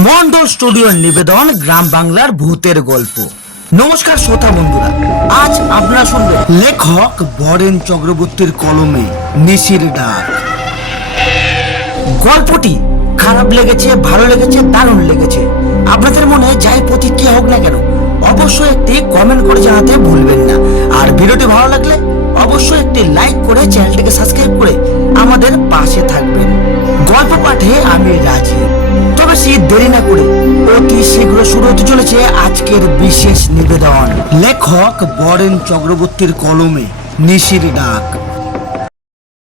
মন্ডল স্টুডিওর নিবেদন, গ্রাম বাংলার ভূতের গল্প। নমস্কার শ্রোতা বন্ধুরা, আজ আপনারা শুনবেন লেখক বরেন চক্রবর্তীর কলমে নিশির ডাক। গল্পটি খারাপ লেগেছে, ভালো লেগেছে, দারুণ লেগেছে। আপনাদের মনে যাই প্রতিক্রিয়া হোক না কেন, অবশ্যই একটি কমেন্ট করে জানাতে ভুলবেন না। আর ভিডিওটি ভালো লাগলে অবশ্যই একটি লাইক করে চ্যানেলটিকে সাবস্ক্রাইব করে আমাদের পাশে থাকবেন। গল্প পাঠে আমি রাজি। সে দেরি না করে। অতি শীঘ্র শুরু হতে চলেছে আজকের বিশেষ নিবেদন। লেখক বরেন চক্রবর্তীর কলমে, নিশির ডাক।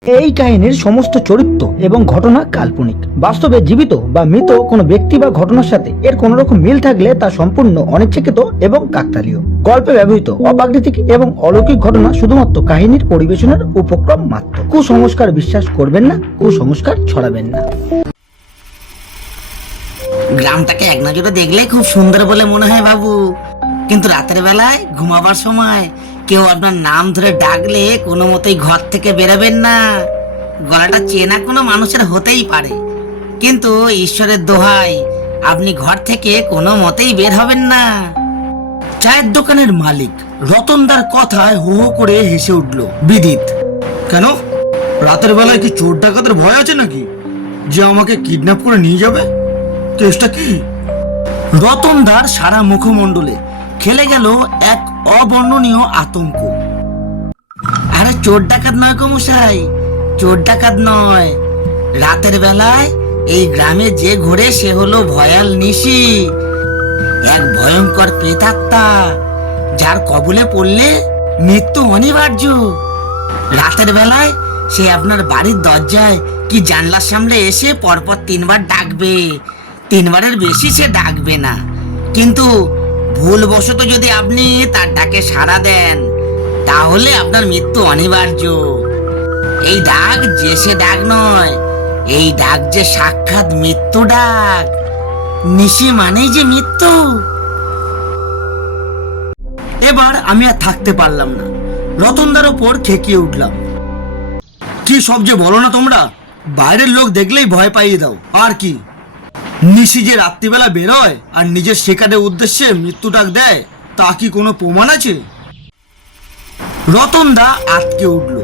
এই কাহিনীর সমস্ত চরিত্র এবং ঘটনা কাল্পনিক। বাস্তবে জীবিত বা মৃত কোনো ব্যক্তি বা ঘটনার সাথে এর কোন রকম মিল থাকলে তা সম্পূর্ণ অনিচ্ছাকৃত এবং কাকতালীয়। গল্পে ব্যবহৃত অপ্রাকৃতিক এবং অলৌকিক ঘটনা শুধুমাত্র কাহিনীর পরিবেশনের উপক্রম মাত্র। কুসংস্কার বিশ্বাস করবেন না, কুসংস্কার ছড়াবেন না। গ্রামটাকে এক নজরে দেখলে খুব সুন্দর বলে মনে হয় বাবু। কিন্তু রাতের বেলায় ঘুমাবার সময় কেউ আপনার নাম ধরে ডাকলে কোনো মতেই ঘর থেকে বেরোবেন না। গলাটা চেনা কোনো মানুষের হতেই পারে। কিন্তু ঈশ্বরের দোহাই, আপনি ঘর থেকে কোনো মতেই বের হবেন না। চায়ের দোকানের মালিক রতনদার কথায় হো হো করে হেসে উঠল, বিদিত। কেন? রাতের বেলায় কি চোর ডাকাতের ভয় আছে নাকি? যে আমাকে কিডন্যাপ করে নিয়ে যাবে? কেসটা কি? রতনদার সারা মুখমণ্ডলে খেলে গেল এক অবর্ণনীয় আতঙ্ক। আরে চোর ডাকাত নয় কমশাই চোর ডাকাত নয়। রাতের বেলায় এই গ্রামে যে ঘোরে সে হলো ভয়াল নিশি। এক ভয়ঙ্কর প্রেতাত্মা, যার কবলে পড়লে মৃত্যু অনিবার্য। রাতের বেলায় সে আপনার বাড়ির দরজায় কি জানলার সামনে এসে পরপর তিনবার ডাকবে তিনবারের বেশি সে ডাকবে না। কিন্তু ভুলবশত যদি আপনি তার ডাকে সাড়া দেন, তাহলে আপনার মৃত্যু অনিবার্য। এই ডাক যে সে ডাক নয়, এই ডাক যে সাক্ষাৎ মৃত্যু ডাক, নিশি মানেই যে মৃত্যু। এবার আমি আর থাকতে পারলাম না। রতনদার ওপর খেকিয়ে উঠলাম। কি সব যে বলো না তোমরা? বাইরের লোক দেখলেই ভয় পাইয়ে দাও। আর কি? নিশি যে রাত্রিবেলা বেরোয় আর নিজের শিকারের উদ্দেশ্যে মৃত্যু ডাক দেয়, তা কি কোনো প্রমাণ আছে? রতনদা আটকে উঠল।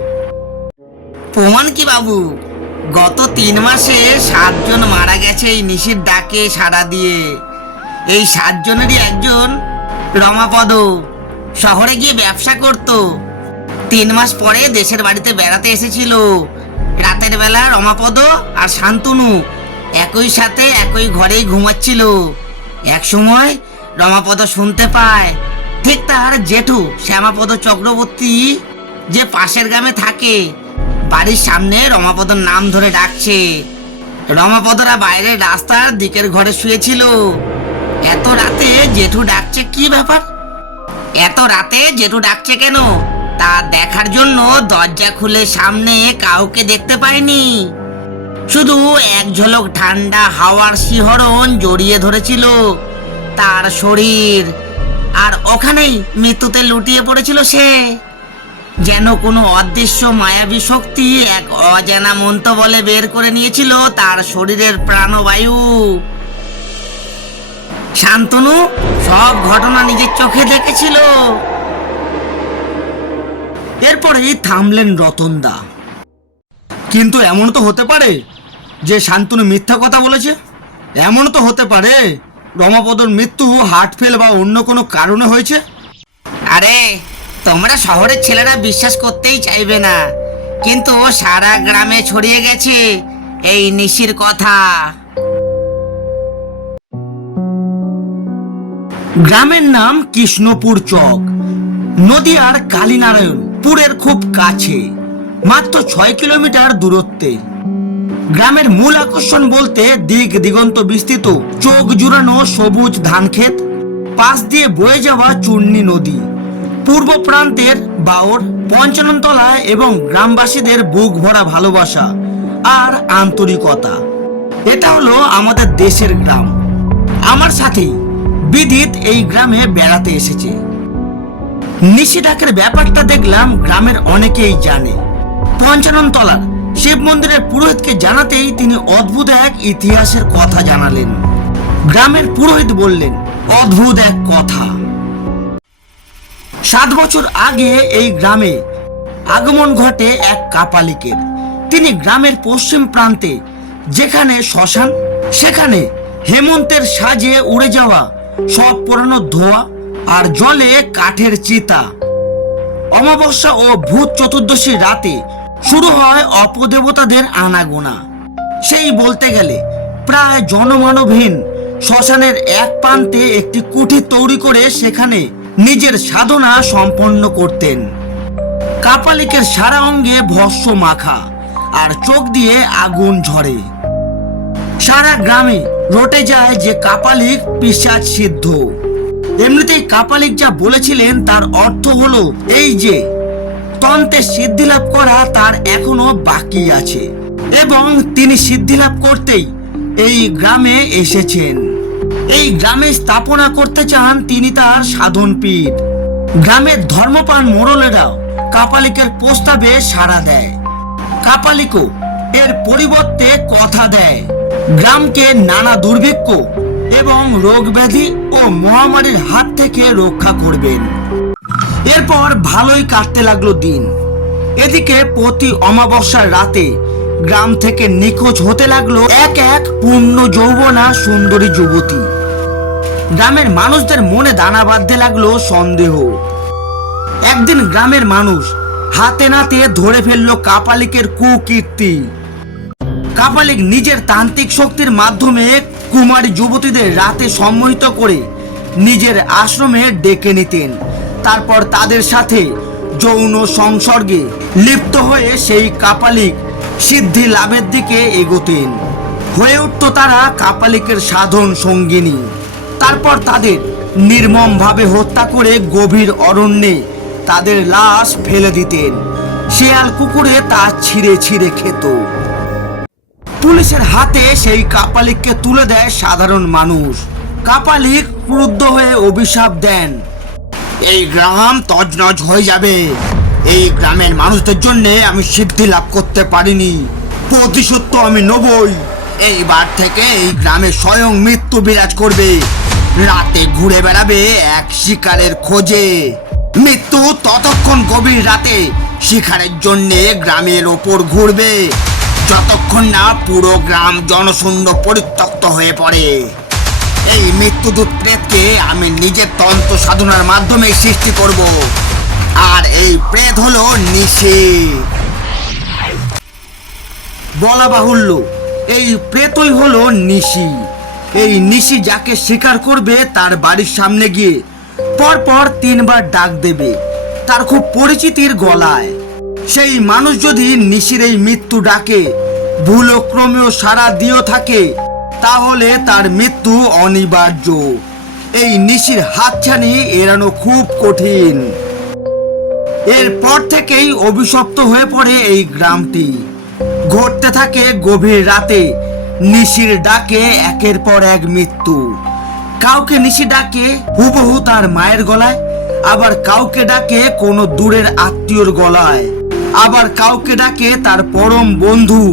প্রমাণ কি বাবু? গত তিন মাসে সাতজন মারা গেছে এই নিশির ডাকে সাড়া দিয়ে। এই সাতজনেরই একজন রমাপদ। শহরে গিয়ে ব্যবসা করত। তিন মাস পরে দেশের বাড়িতে বেড়াতে এসেছিল। রাতের বেলা রমাপদ আর শান্তনু একই সাথে একই ঘরেই ঘুমাচ্ছিল। এক সময় রমাপদ শুনতে পায়, ঠিক তার জেঠু শ্যামাপদ চক্রবর্তী যে পাশের গ্রামে থাকে, বাড়ির সামনে রমাপদর নাম ধরে ডাকছে। রমাপদরা বাইরের রাস্তার দিকের ঘরে শুয়েছিল। এত রাতে জেঠু ডাকছে কি ব্যাপার? এত রাতে জেঠু ডাকছে কেন? তা দেখার জন্য দরজা খুলে সামনে কাউকে দেখতে পায়নি। শুধু এক ঝলক ঠান্ডা হাওয়ার শিহরণ জড়িয়ে ধরেছিল তার শরীর। আর ওখানেই মৃত্যুতে লুটিয়ে পড়েছিল সে। যেন কোনো অদৃশ্য মায়াবী শক্তি এক অজানা মন্ত বলে বের করে নিয়েছিল তার শরীরের প্রাণবায়ু। শান্তনু, সব ঘটনা নিজের চোখে দেখেছিল। এরপরে থামলেন রতনদা। কিন্তু এমন তো হতে পারে। যে শান্তনু মিথ্যা কথা বলেছে? এমন তো হতে পারে রমাপদর মৃত্যু হার্ট ফেল বা অন্য কোনো কারণে হয়েছে? আরে তোমরা শহরের ছেলেরা বিশ্বাস করতেই চাইবে না। কিন্তু সারা গ্রামে ছড়িয়ে গেছে এই নিশির কথা। গ্রামের নাম কৃষ্ণপুর চক। নদীয়ার কালীনারায়ণ পুরের খুব কাছে। মাত্র ছয় কিলোমিটার দূরত্বে। গ্রামের মূল আকর্ষণ বলতে দিক দিগন্ত বিস্তৃত, চোখ জুড়ানো সবুজ ধানক্ষেত পাশ দিয়ে বয়ে যাওয়া চূর্ণী নদী। পূর্ব প্রান্তের বাওর পঞ্চাননতলা এবং গ্রামবাসীদের বুক ভরা ভালোবাসা আর আন্তরিকতা। এটা হলো আমাদের দেশের গ্রাম। আমার সাথেই বিদিত এই গ্রামে বেড়াতে এসেছে। নিশিডাকের ব্যাপারটা দেখলাম গ্রামের অনেকেই জানে। পঞ্চানন তলার শিব মন্দিরের পুরোহিতকে জানাতেই তিনি অদ্ভুত এক ইতিহাসের কথা জানালেন। গ্রামের পুরোহিত বললেন, অদ্ভুত এক কথা। সাত বছর আগে এই গ্রামে আগমন ঘটে এক কাপালিকের। তিনি গ্রামের পশ্চিম প্রান্তে, যেখানে শ্মশান, সেখানে হেমন্তের সাজে উড়ে যাওয়া সব পুরানো ধোয়া আর জলে কাঠের চিতা। অমাবস্যা ও ভূত চতুর্দশী রাতে শুরু হয় অপদেবতাদের আনাগোনা। সেই বলতে গেলে প্রায় জনমানবহীন শ্মশানের এক প্রান্তে একটি কুঠি তৈরি করে সেখানে নিজের সাধনা সম্পন্ন করতেন। কাপালিকের সারা অঙ্গে ভস্য মাখা আর চোখ দিয়ে আগুন ঝরে। সারা গ্রামে রটে যায় যে কাপালিক পিসাচ সিদ্ধ। এমনিতেই কাপালিক যা বলেছিলেন তার অর্থ হলো এই যে তন্ত্রে সিদ্ধিলাভ করা তার এখনও বাকি আছে। এবং তিনি সিদ্ধিলাভ করতেই এই গ্রামে এসেছেন। এই গ্রামে স্থাপনা করতে চান তিনি তার সাধন পীঠ গ্রামের ধর্মপান মোড়লেরাও কাপালিকের প্রস্তাবে সাড়া দেয়। কাপালিকও এর পরিবর্তে কথা দেয়। গ্রামকে নানা দুর্ভিক্ষ এবং রোগ ব্যাধি ও মহামারীর হাত থেকে রক্ষা করবেন। এরপর ভালোই কাটতে লাগল দিন। এদিকে প্রতি অমাবস্যার রাতে গ্রাম থেকে নিখোঁজ হতে লাগল এক এক পূর্ণ যৌবনা সুন্দরী যুবতী। গ্রামের মানুষদের মনে দানা বাঁধতে লাগল সন্দেহ। একদিন গ্রামের মানুষ হাতে নাতে ধরে ফেলল কাপালিকের কুকীর্তি। কাপালিক নিজের তান্ত্রিক শক্তির মাধ্যমে কুমারী যুবতীদের রাতে সম্মোহিত করে নিজের আশ্রমে ডেকে নিতেন। তারপর তাদের সাথে যৌন সংসর্গে লিপ্ত হয়ে সেই কাপালিক সিদ্ধি লাভের দিকে এগোতেন। হয়ে উঠত তারা কাপালিকের সাধন সঙ্গিনী। তারপর তাদের নির্মমভাবে হত্যা করে গভীর অরণ্যে তাদের লাশ ফেলে দিতেন। শেয়াল কুকুরে তা ছিঁড়ে ছিঁড়ে খেত। পুলিশের হাতে সেই কাপালিককে তুলে দেয় সাধারণ মানুষ। কাপালিক ক্রুদ্ধ হয়ে অভিশাপ দেন। এই গ্রাম তজনজ হয়ে যাবে। এই গ্রামের মানুষদের জন্য আমি সিদ্ধি লাভ করতে পারিনি। প্রতিশোধ তো আমি নেবই। এইবার থেকে এই গ্রামে স্বয়ং মৃত্যু বিরাজ করবে। রাতে ঘুরে বেড়াবে এক শিকারের খোঁজে। মৃত্যু ততক্ষণ গভীর রাতে শিকারের জন্য গ্রামের ওপর ঘুরবে। যতক্ষণ না পুরো গ্রাম জনশূন্য পরিত্যক্ত হয়ে পড়ে। এই মৃত্যুদূত প্রেতকে আমি নিজের তন্ত্র সাধনার মাধ্যমে সৃষ্টি করব। আর এই প্রেত হলো নিশি। বলা বাহুল্য, এই প্রেতই হলো নিশি। এই নিশি যাকে শিকার করবে তার বাড়ির সামনে গিয়ে পরপর তিনবার ডাক দেবে, তার খুব পরিচিতির গলায়। সেই মানুষ যদি নিশির এই মৃত্যু ডাকে, ভুলক্রমেও সারা দিয়েও থাকে তাহলে তার মৃত্যু অনিবার্য। এই নিশির হাতছানি এড়ানো খুব কঠিন। এরপর থেকেই অভিশপ্ত হয়ে পড়ে এই গ্রামটি। ঘটতে থাকে গভীর রাতে। নিশির ডাকে একের পর এক মৃত্যু। কাউকে নিশি ডাকে হুবহু তার মায়ের গলায়, আবার কাউকে ডাকে কোনো দূরের আত্মীয়র গলায়, আবার কাউকে ডাকে তার পরম বন্ধু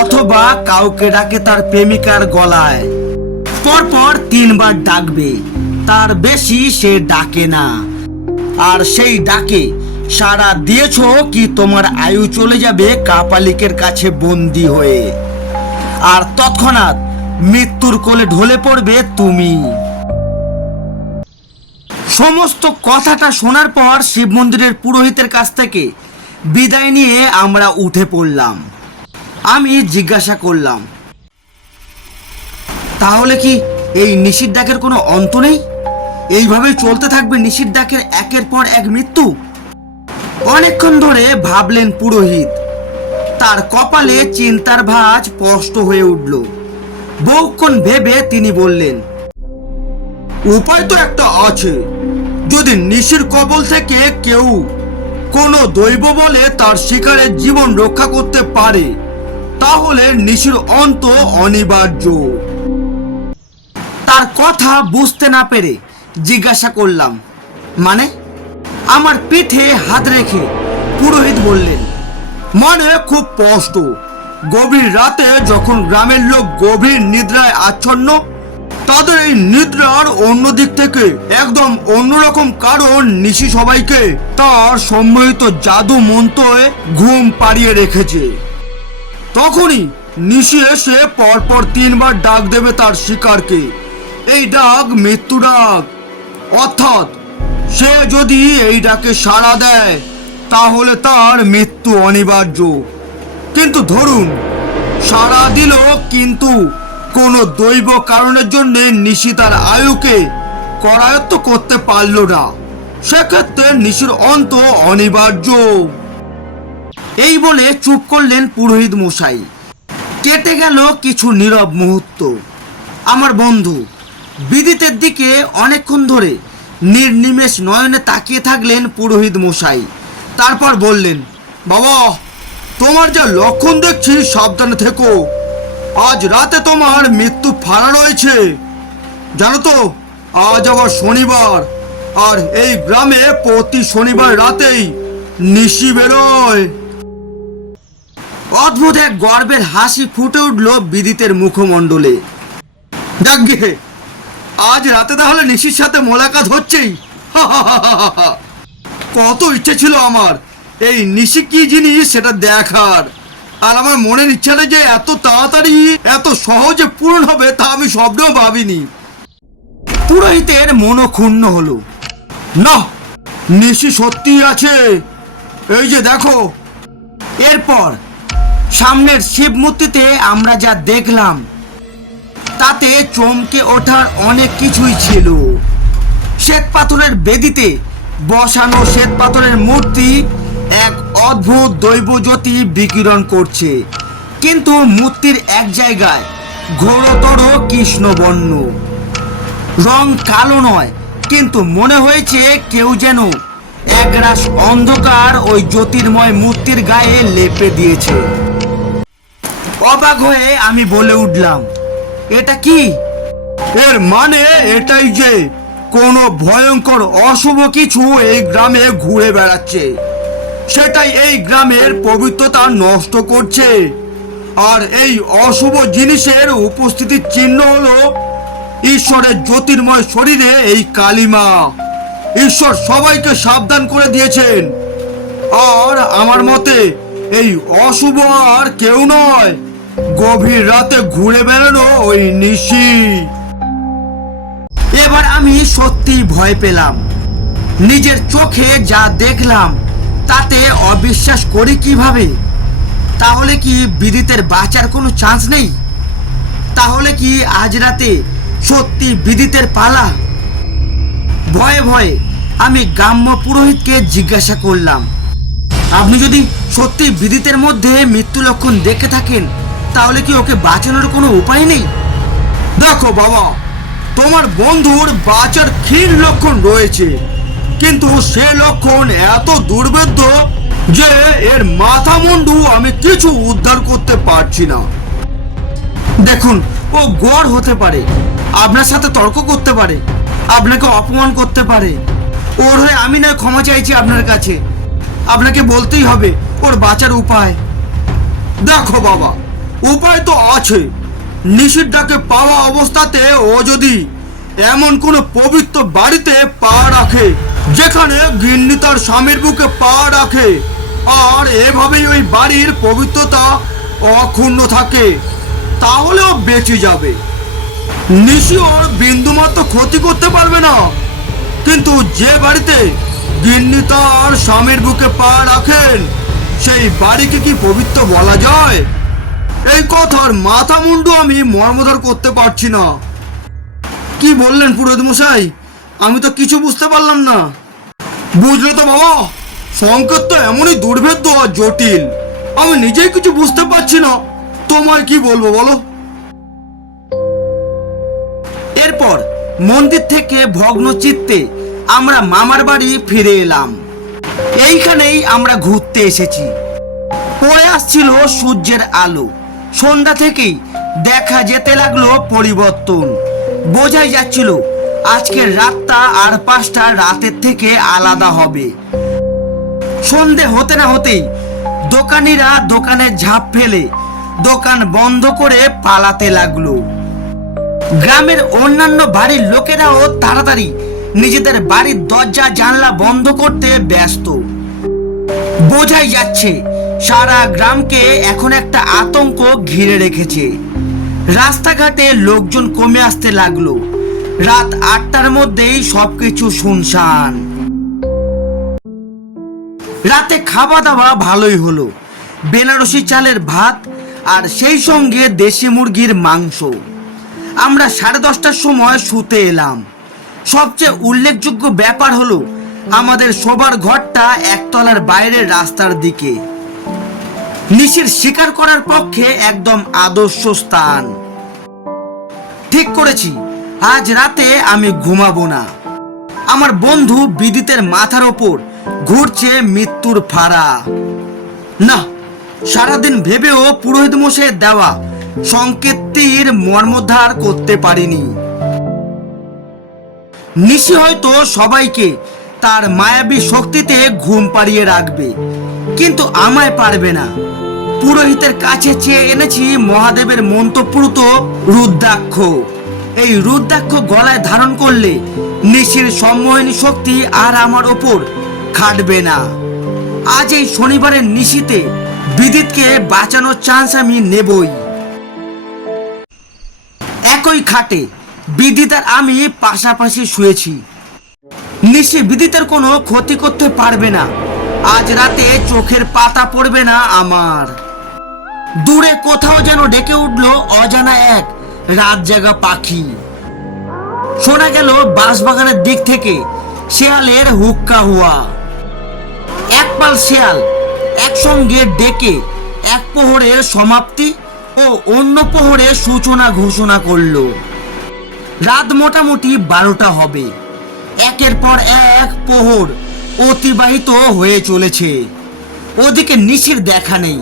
অথবা কাউকে ডাকে তার প্রেমিকার গলায়। পরপর তিনবার ডাকবে, তার বেশি সে ডাকে না। আর সেই ডাকে সারা দিয়েছ কি তোমার আয়ু চলে যাবে কাপালিকের কাছে বন্দি হয়ে। আর তৎক্ষণাৎ মৃত্যুর কোলে ঢলে পড়বে তুমি। সমস্ত কথাটা শোনার পর শিব মন্দিরের পুরোহিতের কাছ থেকে বিদায় নিয়ে আমরা উঠে পড়লাম। আমি জিজ্ঞাসা করলাম। তাহলে কি এই নিশির ডাকের কোনো অন্ত নেই? এইভাবেই চলতে থাকবে নিশির ডাকের একের পর এক মৃত্যু? অনেকক্ষণ ধরে ভাবলেন পুরোহিত। তার কপালে চিন্তার ভাঁজ স্পষ্ট হয়ে উঠল। বহুক্ষণ ভেবে তিনি বললেন, উপায় তো একটা আছে। যদি নিশির কবল থেকে কেউ কোনো দৈব বলে তার শিকারের জীবন রক্ষা করতে পারে তাহলে নিশির অন্ত অনিবার্য। তার কথা বুঝতে না পেরে জিজ্ঞাসা করলাম মানে? আমার পিঠে হাত রেখে পুরোহিত বললেন মানে খুব স্পষ্ট। গভীর রাতে যখন গ্রামের লোক গভীর নিদ্রায় আচ্ছন্ন, তাদের এই নিদ্রার অন্য দিক থেকে একদম অন্যরকম কারণ নিশি সবাইকে তার সম্মিলিত জাদু মন্ত্রয়ে ঘুম পাড়িয়ে রেখেছে। তখনই নিশি এসে পরপর তিনবার ডাক দেবে তার শিকারকে। এই ডাক মৃত্যু ডাক। অর্থাৎ সে যদি এই ডাকে সাড়া দেয়, তাহলে তার মৃত্যু অনিবার্য। কিন্তু ধরুন, সাড়া দিল কিন্তু কোনো দৈব কারণের জন্য নিশি তার আয়ুকে করায়ত্ত করতে পারল না। সেক্ষেত্রে নিশির অন্ত অনিবার্য। এই বলে চুপ করলেন পুরোহিত মশাই। কেটে গেল কিছু নীরব মুহূর্ত। আমার বন্ধু, বিদিতের দিকে অনেকক্ষণ ধরে নির্নিমেষ নয়নে তাকিয়ে থাকলেন পুরোহিত মশাই। তারপর বললেন, বাবা, তোমার যা লক্ষণ দেখছি, সাবধানে থেকো। আজ রাতে তোমার মৃত্যু ফাড়া রয়েছে। জানো তো, আজ আবার শনিবার, আর এই গ্রামে প্রতি শনিবার রাতেই নিশি বেরোয়। অদ্ভুত এক গর্বের হাসি ফুটে উঠল বিদিতের মুখমণ্ডলে। যাকগে আজ রাতে তাহলে নিশির সাথে মোলাকাত হচ্ছেই। কত ইচ্ছে ছিল আমার, এই নিশি কি জিনিস সেটা দেখার। আর আমার মনের ইচ্ছাটা যে এত তাড়াতাড়ি, এত সহজে পূরণ হবে তা আমি স্বপ্নেও ভাবিনি। পুরোহিতের মনও ক্ষুণ্ণ হলো। না, নিশি সত্যি আছে। এই যে দেখো, এরপর সামনের শিব মূর্তিতে আমরা যা দেখলাম, তাতে চমকে ওঠার অনেক কিছুই ছিল। শ্বেত পাথরের বেদিতে বসানো শ্বেত পাথরের মূর্তি এক অদ্ভুত দৈব জ্যোতি বিকিরণ করছে। কিন্তু মূর্তির এক জায়গায় ঘোরতর কৃষ্ণবর্ণ। রং কালো নয়, কিন্তু মনে হয়েছে কেউ যেন একরাশ অন্ধকার ওই জ্যোতির্ময় মূর্তির গায়ে লেপে দিয়েছে। অবাক হয়ে আমি বলে উঠলাম, এটা কি? এর মানে এটাই যে কোনো ভয়ঙ্কর অশুভ কিছু এই গ্রামে ঘুরে বেড়াচ্ছে। সেটাই এই গ্রামের পবিত্রতা নষ্ট করছে। আর এই অশুভ জিনিসের উপস্থিতির চিহ্ন হলো ঈশ্বরের জ্যোতির্ময় শরীরে এই কালিমা। ঈশ্বর সবাইকে সাবধান করে দিয়েছেন। আর আমার মতে এই অশুভ আর কেউ নয় গভীর রাতে ঘুরে বেড়ানো ওই নিশি। এবার আমি সত্যি ভয় পেলাম। নিজের চোখে যা দেখলাম, তাতে অবিশ্বাস করি কীভাবে? তাহলে কি বিদিতের বাঁচার কোনো চান্স নেই? তাহলে কি আজ রাতে সত্যি বিদিতের পালা? ভয়ে ভয়ে আমি গ্রাম্য পুরোহিতকে জিজ্ঞাসা করলাম, আপনি যদি সত্যি বিদিতের মধ্যে মৃত্যু লক্ষণ দেখে থাকেন তাহলে কি ওকে বাঁচানোর কোনো উপায় নেই? দেখো বাবা, তোমার বন্ধুর বাঁচার ক্ষীণ লক্ষণ রয়েছে। কিন্তু সে লক্ষণ এত দুর্বেদ্য যে এর মাথা মুন্ডু আমি কিছু উদ্ধার করতে পারছি না। দেখুন, ও গড় হতে পারে, আপনার সাথে তর্ক করতে পারে, আপনাকে অপমান করতে পারে। ওর হয়ে আমি না ক্ষমা চাইছি আপনার কাছে। আপনাকে বলতেই হবে ওর বাঁচার উপায়। দেখো বাবা উপায় তো আছে। ডাকে পাওয়া অবস্থাতে ও যদি এমন কোনো পবিত্র বাড়িতে পা রাখে, যেখানে গিন্নি তার স্বামীর বুকে পা রাখে, আর এভাবেই ওই বাড়ির পবিত্রতা অক্ষুণ্ণ থাকে, তাহলেও বেঁচে যাবে। নিশি ওর বিন্দুমাত্র ক্ষতি করতে পারবে না। কিন্তু যে বাড়িতে গিন্নি তার স্বামীর বুকে পা রাখেন, সেই বাড়িকে কি পবিত্র বলা যায়? এই কথার মাথা মুন্ডু আমি মর্মধার করতে পারছি না। কি বললেন পুরোহিত মশাই? আমি তো কিছু বুঝতে পারলাম না। বুঝলে তো বাবা, সংকেত তো এমনই দুর্ভেদ্য আর জটিল। আমি নিজেই কিছু বুঝতে পারছি না। তোমায় কি বলব বলো? এরপর মন্দির থেকে ভগ্ন চিত্তে আমরা মামার বাড়ি ফিরে এলাম। এইখানেই আমরা ঘুরতে এসেছি। পড়ে আসছিল সূর্যের আলো। সন্ধ্যা থেকেই দেখা যেতে লাগল পরিবর্তন। বোঝাই যাচ্ছিল, আজকের রাতটা আর পাঁচটা রাতের থেকে আলাদা হবে। সন্ধে হতে না হতেই দোকানিরা দোকানে ঝাঁপ ফেলে দোকান বন্ধ করে পালাতে লাগল। গ্রামের অন্যান্য বাড়ির লোকেরাও তাড়াতাড়ি নিজেদের বাড়ির দরজা জানলা বন্ধ করতে ব্যস্ত। বোঝাই যাচ্ছে সারা গ্রামকে এখন একটা আতঙ্ক ঘিরে রেখেছে। রাস্তাঘাটে লোকজন কমে আসতে লাগল। রাত আটটার মধ্যেই সবকিছু শুনশান। রাতে খাওয়া দাওয়া ভালোই হলো। বেনারসি চালের ভাত আর সেই সঙ্গে দেশি মুরগির মাংস। আমরা সাড়ে দশটার সময় শুতে এলাম। সবচেয়ে উল্লেখযোগ্য ব্যাপার হলো, আমাদের শোবার ঘরটা একতলার বাইরের রাস্তার দিকে। নিশির শিকার করার পক্ষে একদম আদর্শ স্থান। ঠিক করেছি। আজ রাতে আমি ঘুমাবো না। আমার বন্ধু বিদিতের মাথার ওপর ঘুরছে মৃত্যুর ফাড়া। না, সারাদিন ভেবেও পুরোহিত মশাইয়ের দেওয়া সংকেতটির মর্মধার করতে পারিনি। নিশি হয়তো সবাইকে তার মায়াবী শক্তিতে ঘুম পাড়িয়ে রাখবে। কিন্তু আমায় পারবে না। পুরোহিতের কাছে চেয়ে এনেছি মহাদেবের মন্ত্রপ্রুত রুদ্রাক্ষ। এই রুদ্রাক্ষ গলায় ধারণ করলে নিশির সম্মোহিনী শক্তি আর আমার ওপর খাটবে না। আজ এই শনিবারের নিশিতে বিদিতকে বাঁচানোর চান্স আমি নেবই। একই খাটে বিদিত আর আমি পাশাপাশি শুয়েছি। নিশি বিদিতের কোনো ক্ষতি করতে পারবে না। আজ রাতে চোখের পাতা পড়বে না আমার। দূরে কোথাও যেন ডেকে উঠল অজানা এক রাত জাগা পাখি। শোনা গেল বাঁশবাগানের দিক থেকে শেয়ালের হুক্কা হুয়া। একপাল শেয়াল একসঙ্গে ডেকে এক প্রহরের সমাপ্তি ও অন্য প্রহরের সূচনা ঘোষণা করল। রাত মোটামুটি বারোটা হবে। একের পর এক প্রহর অতিবাহিত হয়ে চলেছে। ওদিকে নিশির দেখা নেই।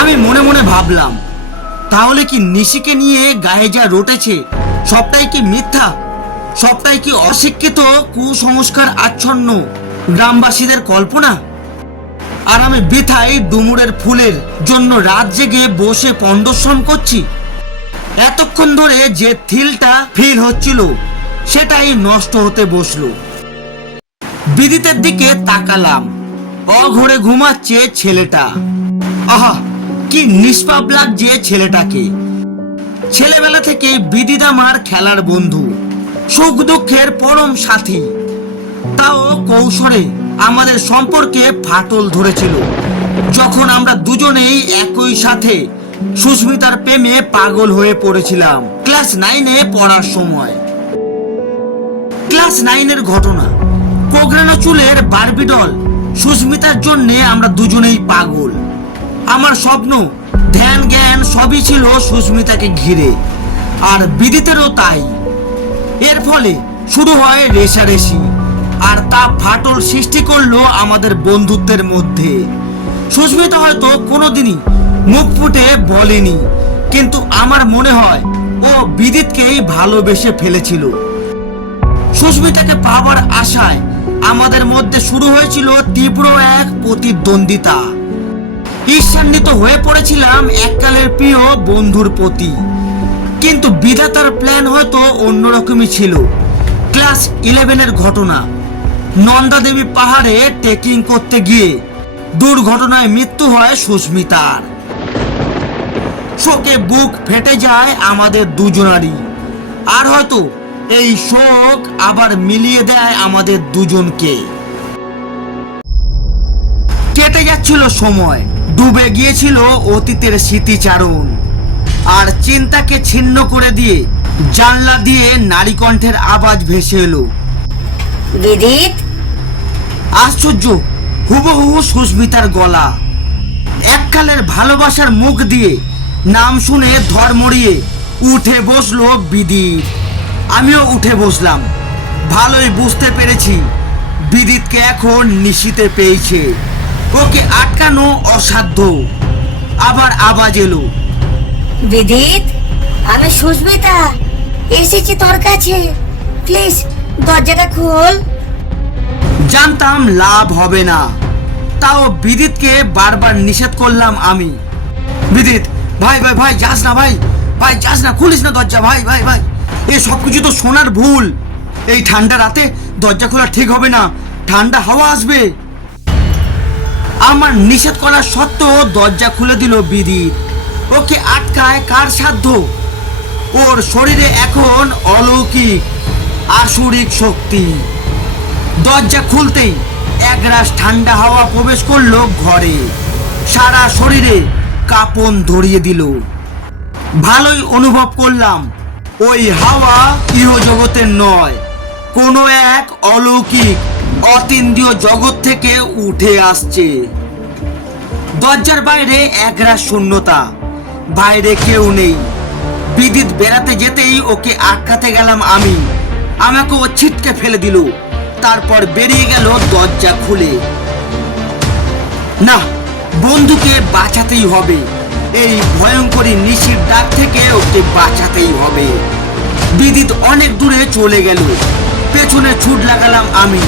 আমি মনে মনে ভাবলাম, তাহলে কি নিশিকে নিয়ে গায়ে যা রটেছে, সবটাই কি মিথ্যা? সবটাই কি অশিক্ষিত কুসংস্কার আচ্ছন্ন গ্রামবাসীদের কল্পনা? আর আমি বৃথাই ডুমুরের ফুলের জন্য রাত জেগে বসে পণ্ডশ্রম করছি। এতক্ষণ ধরে যে থিলটা ফিল হচ্ছিল, সেটাই নষ্ট হতে বসল। বিদিতের দিকে তাকালাম। অঘরে ঘুমাচ্ছে ছেলেটা। আহা, কি নিষ্পাপ লাগছে ছেলেটাকে। ছেলেবেলা থেকে বিদিত আমার খেলার বন্ধু, সুখ দুঃখের পরম সাথী। তাও কৌশলে আমাদের সম্পর্কে ফাটল ধরেছিল। যখন আমরা দুজনেই একই সাথে সুস্মিতার প্রেমে পাগল হয়ে পড়েছিলাম, ক্লাস নাইনে পড়ার সময়। ক্লাস নাইনের ঘটনা। কোগরানো চুলের বারবিডল সুস্মিতার জন্য আমরা দুজনেই পাগল। আমার স্বপ্ন, ধ্যান, জ্ঞান সবই ছিল সুস্মিতাকে ঘিরে। আর বিদিতেরও তাই। এর ফলে শুরু হয় রেশারেশি। আর তা ফাটল সৃষ্টি করল আমাদের বন্ধুত্বের মধ্যে। সুস্মিতা হয়তো কোনোদিনই মুখ ফুটে বলেনি, কিন্তু আমার মনে হয় ও বিদিতকেই ভালোবেসে ফেলেছিল। সুস্মিতাকে পাওয়ার আশায় আমাদের মধ্যে শুরু হয়েছিল তীব্র এক প্রতিদ্বন্দ্বিতা। ঈর্ষান্বিত হয়ে পড়েছিলাম এককালের প্রিয় বন্ধুর প্রতি। কিন্তু বিধাতার প্ল্যান হয়তো অন্যরকমই ছিল। ক্লাস ইলেভেনের ঘটনা। নন্দা দেবী পাহাড়ে ট্রেকিং করতে গিয়ে দুর্ঘটনায় মৃত্যু হয় সুস্মিতার। শোকে বুক ফেটে যায় আমাদের দুজনারই। আর হয়তো এই শোক আবার মিলিয়ে দেয় আমাদের দুজনকে। কেটে যাচ্ছিল সময় ডুবে গিয়েছিল অতীতের স্মৃতিচারণ। আর চিন্তাকে ছিন্ন করে দিয়ে জানলা দিয়ে নারী কণ্ঠের আওয়াজ ভেসে এলো। আশ্চর্য হুবহু সুস্মিতার গলা। এককালের ভালোবাসার মুখ দিয়ে নাম শুনে ধর্মড়িয়ে উঠে বসল বিদিত আমিও উঠে বসলাম। ভালোই বুঝতে পেরেছি বিদিতকে এখন নিশিতে পেয়েছে। ওকে আটকানো অসাধ্য। আবার আওয়াজ এলো। বিদিত আমি সুস্মিতা এসেছি তোর কাছে। প্লিজ দরজাটা খোল। জানতাম লাভ হবে না। তাও বিদিতকে বারবার নিষেধ করলাম আমি। বিদিত ভাই ভাই ভাই যাস না ভাই ভাই যাস না খুলিস না দরজা ভাই ভাই ভাই। এ সব কিছু তো শোনার ভুল। এই ঠান্ডা রাতে দরজা খোলা ঠিক হবে না, ঠান্ডা হাওয়া আসবে। আমার নিষেধ করা সত্ত্বেও দরজা খুলে দিল বিদিত ওকে আটকায় কার সাধ্য? ওর শরীরে এখন অলৌকিক, আসুরিক শক্তি। দরজা খুলতেই একরাশ ঠান্ডা হাওয়া প্রবেশ করল ঘরে। সারা শরীরে কাপন ধরিয়ে দিল। ভালোই অনুভব করলাম। ওই হাওয়া ইহজগতের নয়। কোনো এক অলৌকিক, অতীন্দ্রিয় জগৎ থেকে উঠে আসছে। দরজার বাইরে একরাশ শূন্যতা, বাইরে কেউ নেই। বিদ্যুৎ বেড়াতে যেতেই ওকে আটকাতে গেলাম আমি। আমাকে ও ছিটকে ফেলে দিল। তারপর বেরিয়ে গেল দরজা খুলে। না, বন্ধুকে বাঁচাতেই হবে। এই ভয়ঙ্করী নিশির ডাক থেকে ওকে বাঁচাতেই হবে। বিদিত অনেক দূরে চলে গেল। পেছনে ছুট লাগালাম আমি।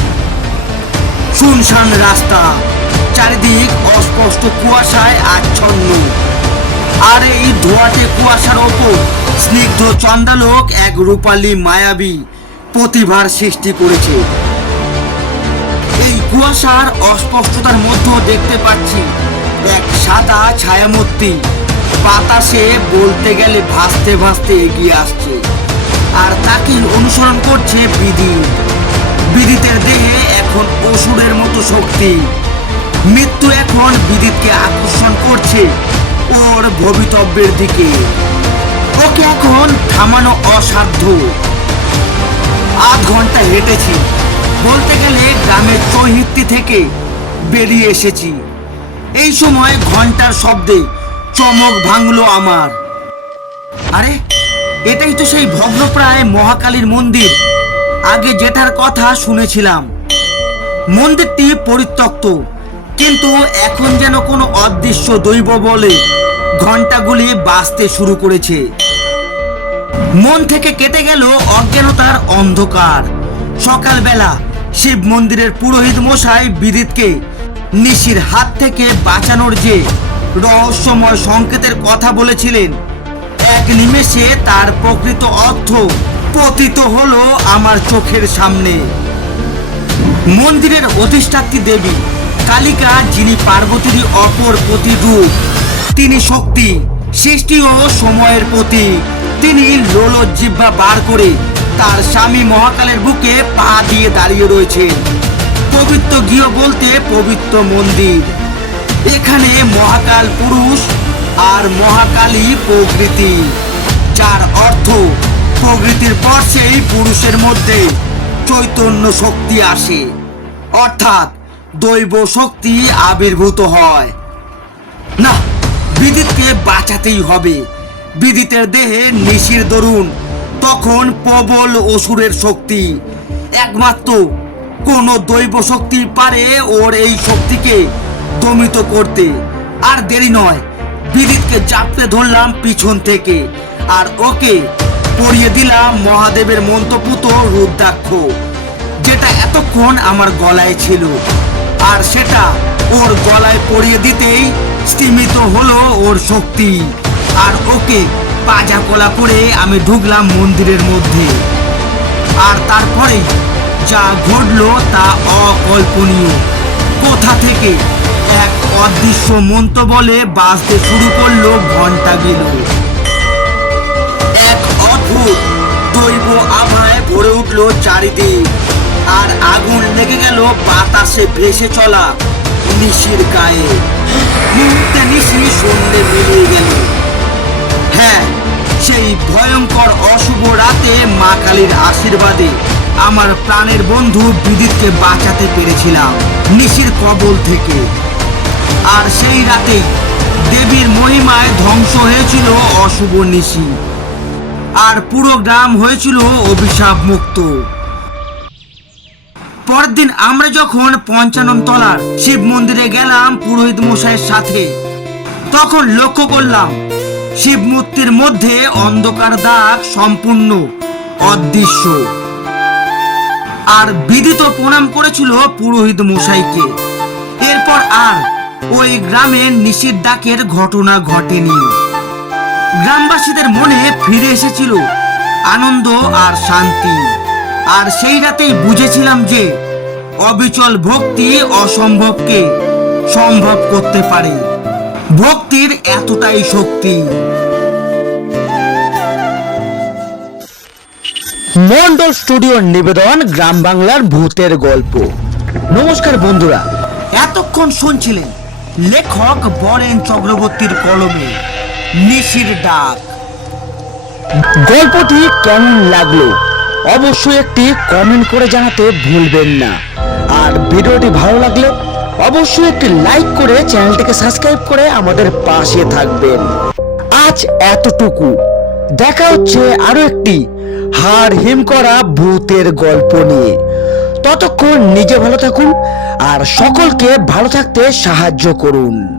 শুনশান রাস্তা, চারিদিক অস্পষ্ট কুয়াশায় আচ্ছন্ন। আর এই ধোয়াটে কুয়াশার ওপর স্নিগ্ধ চন্দালোক এক রূপালী মায়াবী প্রতিভার সৃষ্টি করেছে। এই কুয়াশার অস্পষ্টতার মধ্যেও দেখতে পাচ্ছি এক সাদা ছায়ামূর্তি। বাতাসে বলতে গেলে ভাসতে ভাসতে এগিয়ে আসছে। আর তাকে অনুসরণ করছে বিদিত বিদিতের দেহে এখন অসুরের মতো শক্তি। মৃত্যু এখন বিদিতকে আকর্ষণ করছে ওর ভবিতব্যের দিকে। ওকে এখন থামানো অসাধ্য। আধ ঘণ্টা হেঁটেছি। বলতে গেলে গ্রামের চৌহিত্তি থেকে বেরিয়ে এসেছি। এই সময় ঘণ্টার শব্দে চমক ভাঙলো আমার। আরে, এটাই তো সেই ভগ্নপ্রায় মহাকালীর মন্দির। আগে যেটার কথা শুনেছিলাম। মন্দিরটি পরিত্যক্ত, কিন্তু এখন যেন কোনো অদৃশ্য দৈব বলে ঘন্টাগুলি বাঁচতে শুরু করেছে। মন থেকে কেটে গেল অজ্ঞানতার অন্ধকার। সকালবেলা শিব মন্দিরের পুরোহিত মশাই বিদিতকে নিশির হাত থেকে বাঁচানোর যে রহস্যময় সংকেতের কথা বলেছিলেন, এক নিমেষে তার প্রকৃত অর্থ পতিত হলো আমার চোখের সামনে। মন্দিরের অধিষ্ঠাত্রী দেবী কালিকা, যিনি পার্বতীর অপর প্রতিরূপ, তিনি শক্তি, সৃষ্টি ও সময়ের প্রতি তিনি লোল বার করে তার স্বামী মহাকালের বুকে পা দিয়ে দাঁড়িয়ে রয়েছেন। পবিত্র গৃহ বলতে পবিত্র মন্দির। এখানে মহাকাল পুরুষ আর মহাকালী প্রকৃতি, যার অর্থ প্রকৃতির পর সেই পুরুষের মধ্যে চৈতন্য শক্তি আসে। অর্থাৎ দৈব শক্তি আবির্ভূত হয়। না, বিদিতকে বাঁচাতেই হবে। বিদিতের দেহে নিশির দরুন, তখন প্রবল অসুরের শক্তি, একমাত্র কোন দৈব শক্তি পারে ওর এই শক্তিকে দমিত করতে। আর দেরি নয়, বিদিতকে চাপতে ধরলাম পিছন থেকে। আর ওকে পরিয়ে দিলাম মহাদেবের মন্ত্রপুত রুদ্রাক্ষ, যেটা এতক্ষণ আমার গলায় ছিল। আর সেটা ওর গলায় পরিয়ে দিতেই স্তিমিত হলো ওর শক্তি। আর ওকে পাজা কোলা করে আমি ঢুকলাম মন্দিরের মধ্যে। আর তারপরে যা ঘটলো তা অকল্পনীয়। কোথা থেকে? এক অদৃশ্য মন্ত্র বলে বাজতে শুরু করল ঘণ্টা গেল। এক অদ্ভুত দৈব আভায় ভরে উঠল চারিদিক, আর আগুন লেগে গেল বাতাসে ভেসে চলা নিশির গায়ে। মুহূর্তে নিশি সন্ধ্যে মিলিয়ে গেল। হ্যাঁ সেই ভয়ঙ্কর অশুভ রাতে মা কালীর আশীর্বাদে আমার প্রাণের বন্ধু বিদিতকে বাঁচাতে পেরেছিলাম নিশির কবল থেকে। আর সেই রাতেই দেবীর মহিমায় ধ্বংস হয়েছিল অশুভ নিশি। আর পুরো গ্রাম হয়েছিল অভিশাপ মুক্ত পরের দিন আমরা যখন পঞ্চানন তলার শিব মন্দিরে গেলাম পুরোহিত মশাইয়ের সাথে, তখন লক্ষ্য করলাম শিব মূর্তির মধ্যে অন্ধকার দাগ সম্পূর্ণ অদৃশ্য। আর বিদিত প্রণাম করেছিল পুরোহিত মশাইকে। এরপর আর ওই গ্রামে নিষিদ্ধ ডাকের ঘটনা ঘটেনি। গ্রামবাসীদের মনে ফিরে এসেছিল আনন্দ আর শান্তি। আর সেই রাতেই বুঝেছিলাম যে অবিচল ভক্তি অসম্ভবকে সম্ভব করতে পারে। ভক্তির এতটাই শক্তি। মন্ডল স্টুডিওর নিবেদন, গ্রাম বাংলার ভূতের গল্প। নমস্কার বন্ধুরা, এতক্ষণ শুনছিলেন লেখক বরেন চক্রবর্তীর কলমে, নিশির ডাক। গল্পটি কেমন লাগল? অবশ্যই একটি কমেন্ট করে জানাতে ভুলবেন না। আর ভিডিওটি ভালো লাগলে অবশ্যই একটি লাইক করে চ্যানেলটিকে সাবস্ক্রাইব করে আমাদের পাশে থাকবেন। আজ এতটুকু। দেখা হচ্ছে আরও একটি হাড় হিম করা ভূতের গল্প নিয়ে। ততক্ষণ নিজে ভালো থাকুন আর সকলকে ভালো থাকতে সাহায্য করুন।